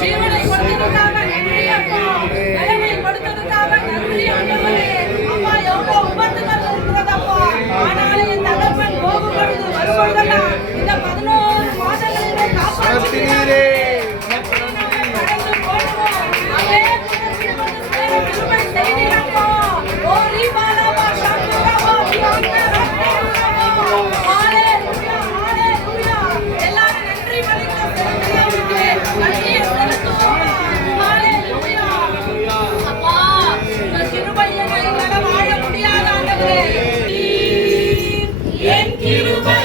ஜீவனை கொடுத்திருக்காங்க Iruba.